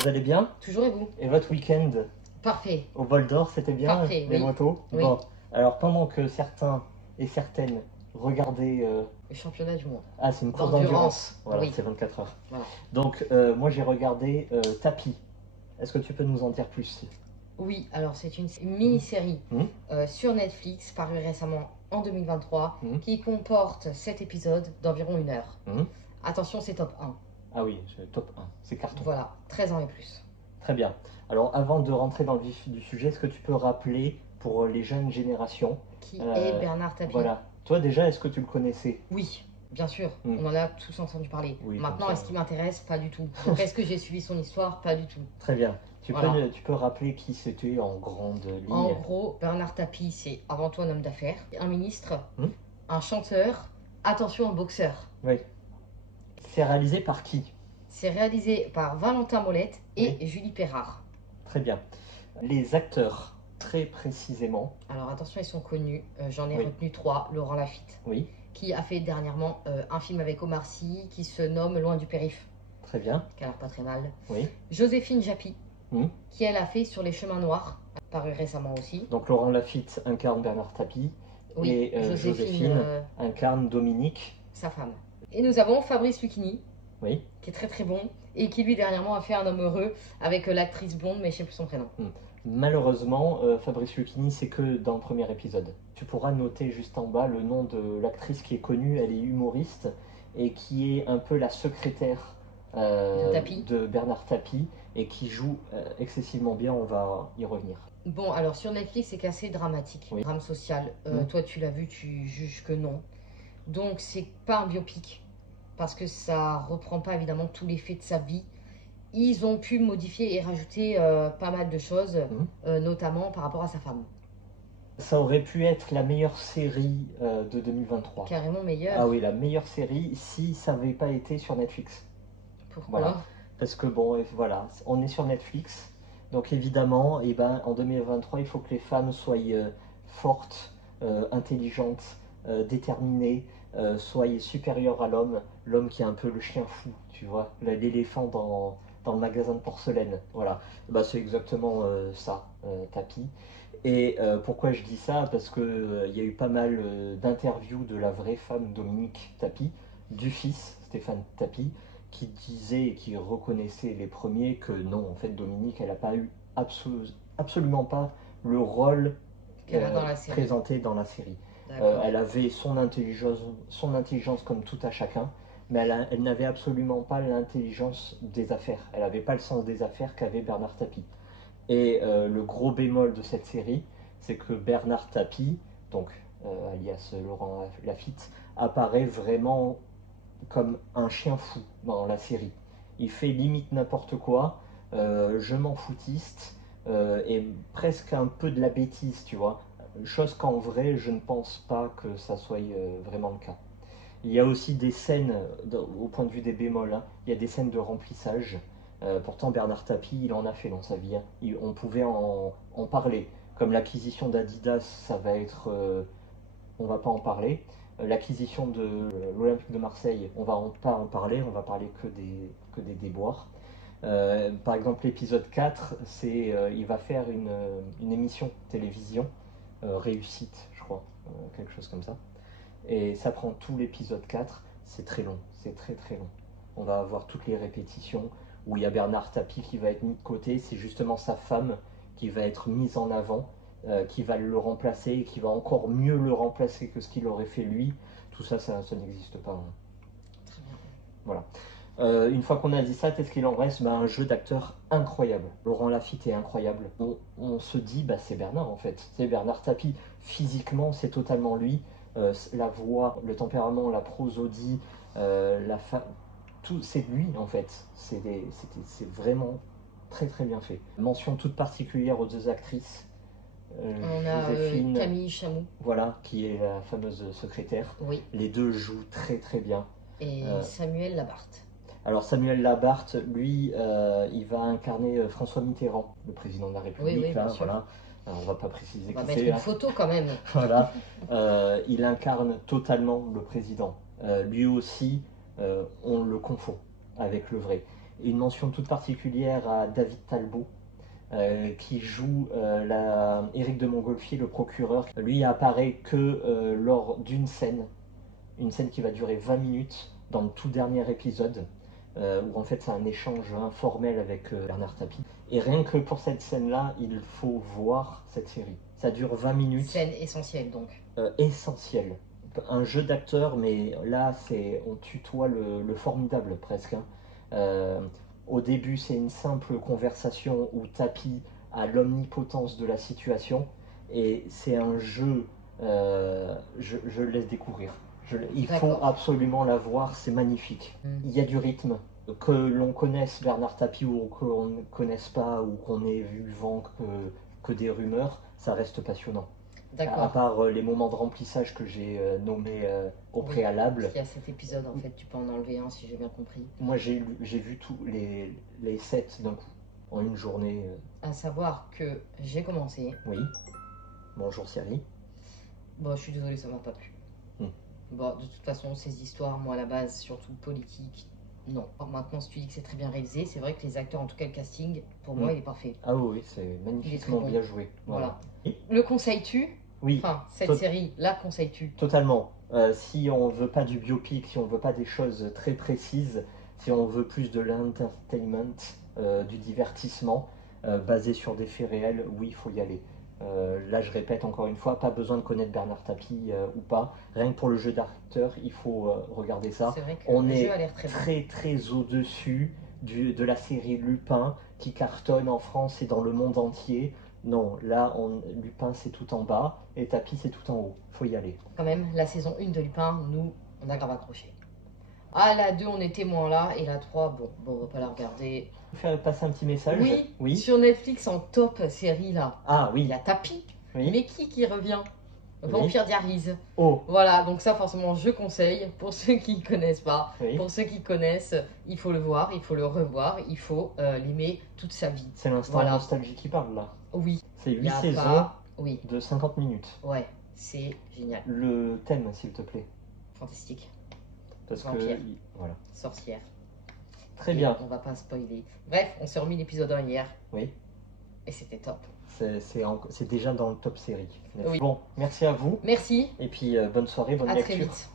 Vous allez bien? Toujours et vous? Et votre week-end Parfait. au Bol d'Or, c'était bien? Parfait, Les oui. motos? Oui. Bon, alors pendant que certains et certaines regardaient... Le championnat du monde. Ah, c'est une course D'endurance. d'endurance. Voilà, Oui. c'est 24 heures. Voilà. Donc, moi j'ai regardé Tapis. Est-ce que tu peux nous en dire plus? Oui, alors c'est une mini-série Hmm sur Netflix, parue récemment en 2023, Hmm qui comporte 7 épisodes d'environ 1 heure. Hmm Attention, c'est top 1. Ah oui, c'est top 1, c'est carton. Voilà, 13 ans et plus. Très bien. Alors, avant de rentrer dans le vif du sujet, est-ce que tu peux rappeler pour les jeunes générations Qui est Bernard Tapie? Voilà. Toi déjà, est-ce que tu le connaissais? Oui, bien sûr, Hmm. on en a tous entendu parler. Oui, Maintenant, comme ça. est-ce qu'il m'intéresse? Pas du tout. Donc, est-ce que j'ai suivi son histoire? Pas du tout. Très bien. Voilà. Tu peux rappeler qui c'était en grande ligne? En gros, Bernard Tapie, c'est avant tout un homme d'affaires, un ministre, Hmm. un chanteur, attention, un boxeur. Oui. C'est réalisé par qui? C'est réalisé par Valentin Molette et Julie Perrard. Très bien. Les acteurs, très précisément. Alors attention, ils sont connus. J'en ai Oui. retenu 3. Laurent Lafitte, Oui, qui a fait dernièrement un film avec Omar Sy qui se nomme Loin du périph', très bien. qui a l'air pas très mal. Oui. Joséphine Japy, Hmm. qui elle a fait Sur les chemins noirs, paru récemment aussi. Donc Laurent Lafitte incarne Bernard Tapie Oui, et Joséphine incarne Dominique. sa femme. Et nous avons Fabrice Lucchini, Oui. qui est très très bon, et qui lui dernièrement a fait Un homme heureux avec l'actrice blonde, mais je sais plus son prénom. Malheureusement, Fabrice Lucchini, c'est que dans le premier épisode. Tu pourras noter juste en bas le nom de l'actrice qui est connue, elle est humoriste et qui est un peu la secrétaire de Bernard Tapie et qui joue excessivement bien, on va y revenir. Bon, alors sur Netflix, c'est qu'assez dramatique, Oui. drame social. Toi, tu l'as vu, tu juges que non. Donc, c'est pas un biopic, parce que ça reprend pas évidemment tous les faits de sa vie. Ils ont pu modifier et rajouter pas mal de choses, notamment par rapport à sa femme. Ça aurait pu être la meilleure série de 2023. Carrément meilleure. Ah oui, la meilleure série si ça n'avait pas été sur Netflix. Pourquoi? Voilà. Parce que bon, voilà, on est sur Netflix. Donc évidemment, eh ben, en 2023, il faut que les femmes soient fortes, intelligentes, déterminées, soient supérieures à l'homme. L'homme qui est un peu le chien fou, tu vois, l'éléphant dans le magasin de porcelaine. Voilà, bah, c'est exactement ça, Tapie. Et pourquoi je dis ça? Parce qu'il y a eu pas mal d'interviews de la vraie femme Dominique Tapie, du fils Stéphane Tapie, qui disait et qui reconnaissait les premiers que non, en fait, Dominique, elle n'a pas eu absolument pas le rôle présenté dans la série. Elle avait son intelligence comme tout à chacun, mais elle n'avait absolument pas l'intelligence des affaires. Elle n'avait pas le sens des affaires qu'avait Bernard Tapie. Et le gros bémol de cette série, c'est que Bernard Tapie, donc alias Laurent Lafitte, apparaît vraiment comme un chien fou dans la série. Il fait limite n'importe quoi, je m'en foutiste, et presque un peu de la bêtise, tu vois. Chose qu'en vrai, je ne pense pas que ça soit vraiment le cas. Il y a aussi des scènes, au point de vue des bémols, hein, il y a des scènes de remplissage. Pourtant, Bernard Tapie, il en a fait dans sa vie. Hein. On pouvait en parler. Comme l'acquisition d'Adidas, ça va être... on va pas en parler. L'acquisition de l'Olympique de Marseille, on va pas en parler. On va parler que des déboires. Par exemple, l'épisode 4, il va faire une émission télévision, réussite, je crois, quelque chose comme ça. Et ça prend tout l'épisode 4, c'est très long, c'est très très long. On va avoir toutes les répétitions où il y a Bernard Tapie qui va être mis de côté, c'est justement sa femme qui va être mise en avant, qui va le remplacer et qui va encore mieux le remplacer que ce qu'il aurait fait lui. Tout ça, ça n'existe pas. Hein. Très bien. Voilà. Une fois qu'on a dit ça, qu'est-ce qu'il en reste? Un jeu d'acteur incroyable. Laurent Lafitte est incroyable. On se dit, c'est Bernard en fait. C'est Bernard Tapie. Physiquement, c'est totalement lui. La voix, le tempérament, la prosodie, tout, c'est lui en fait. C'est vraiment très très bien fait. Mention toute particulière aux deux actrices. On a Camille Chamou. Voilà, qui est la fameuse secrétaire. Oui. Les deux jouent très très bien. Et Samuel Labarthe. Alors Samuel Labarthe, lui, il va incarner François Mitterrand, le président de la République. Oui, là, voilà. On va pas préciser on va qui mettre c'est. une photo quand même. Voilà. Il incarne totalement le président. Lui aussi, on le confond avec le vrai. Et une mention toute particulière à David Talbot, qui joue Éric de Montgolfier, le procureur. Lui apparaît que lors d'une scène, une scène qui va durer 20 minutes dans le tout dernier épisode, où en fait c'est un échange informel avec Bernard Tapie. Et rien que pour cette scène-là, il faut voir cette série. Ça dure 20 minutes. Scène essentielle donc. Essentielle. Un jeu d'acteur, mais là on tutoie le formidable presque. Hein. Au début, c'est une simple conversation où Tapie a l'omnipotence de la situation, et c'est un jeu, je le laisse découvrir. Il faut absolument la voir, c'est magnifique. Il y a du rythme. Que l'on connaisse Bernard Tapie ou qu'on ne connaisse pas, ou qu'on ait vu vent que des rumeurs, ça reste passionnant. À part les moments de remplissage que j'ai nommés au préalable. Il y a cet épisode, en fait, tu peux en enlever un si j'ai bien compris. Moi j'ai vu tous les 7 d'un coup, en une journée. À savoir que j'ai commencé. Oui. Bonjour série. Bon, je suis désolée, ça m'a pas plu. Bon, de toute façon, ces histoires, moi à la base, surtout politique, non. Alors, maintenant, si tu dis que c'est très bien réalisé, c'est vrai que les acteurs, en tout cas le casting, pour moi, il est parfait. Ah oui, c'est magnifiquement bien joué. Voilà. Le conseilles-tu? Oui. Enfin, cette série, la conseilles-tu? Totalement. Si on veut pas du biopic, si on veut pas des choses très précises, si on veut plus de l'entertainment, du divertissement, basé sur des faits réels, oui, il faut y aller. Là, je répète encore une fois, pas besoin de connaître Bernard Tapie ou pas. Rien que pour le jeu d'acteur, il faut regarder ça. C'est vrai que on le est jeu a l'air très au-dessus de la série Lupin, qui cartonne en France et dans le monde entier. Non, là, Lupin, c'est tout en bas, et Tapie, c'est tout en haut. Faut y aller. Quand même, la saison 1 de Lupin, nous, on a grave accroché. Ah, la 2, on était moins là, et la 3, bon, on va pas la regarder. Faire passer un petit message. Oui, sur Netflix, en top série, là. Ah oui. Il y a Tapie, oui. mais qui revient? Vampire Diaries. Oh. Voilà, donc ça forcément je conseille pour ceux qui ne connaissent pas. Oui. Pour ceux qui connaissent, il faut le voir, il faut le revoir, il faut l'aimer toute sa vie. C'est l'instant nostalgie qui parle là. Oui. C'est 8 saisons de 50 minutes. Ouais, c'est génial. Le thème, s'il te plaît. Fantastique. Parce Vampire. que voilà. Sorcière. Très bien. On va pas spoiler. Bref, on s'est remis l'épisode 1 hier. Oui. Et c'était top. C'est déjà dans le top série. Oui. Bon, merci à vous. Merci. Et puis bonne soirée, bonne lecture. À très vite.